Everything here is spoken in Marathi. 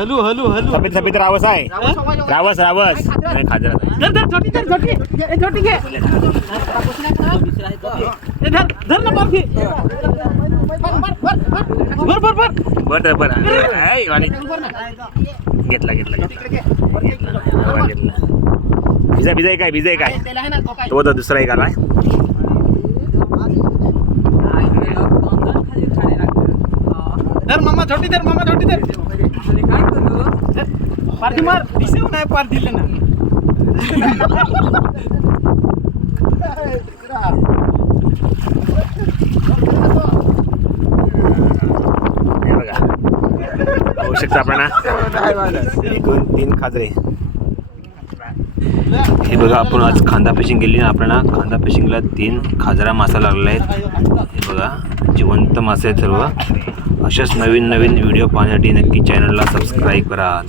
हलू हलू हलू सफेद सफेद रावस आहे. रावस रावस नाही खाजरा. धर धर छोटी धर छोटी ए छोटी घे ए धर धर ना पारखी बर बर बर बर बर आहे वाणी घेतला घेतला भिजा भिजा काय भिजा काय तो तर दुसरा एक आलाय. धर मामा छोटी धर मामा छोटी धर पारखी मार दिसेव नाही पार दिले ना हे बघा होऊ शकतं आपल्याला 1 2 3 खाजरे. हे बघा आपण आज खांदा फिशिंग केली ना. आपल्याला खांदा फिशिंगला 3 खाजरा मासा लागलेला आहेत. हे बघा जिवंत मासे आहेत सर्व. अशाच नवीन नवीन व्हिडिओ पाहण्यासाठी नक्की चॅनलला सबस्क्राईब करा.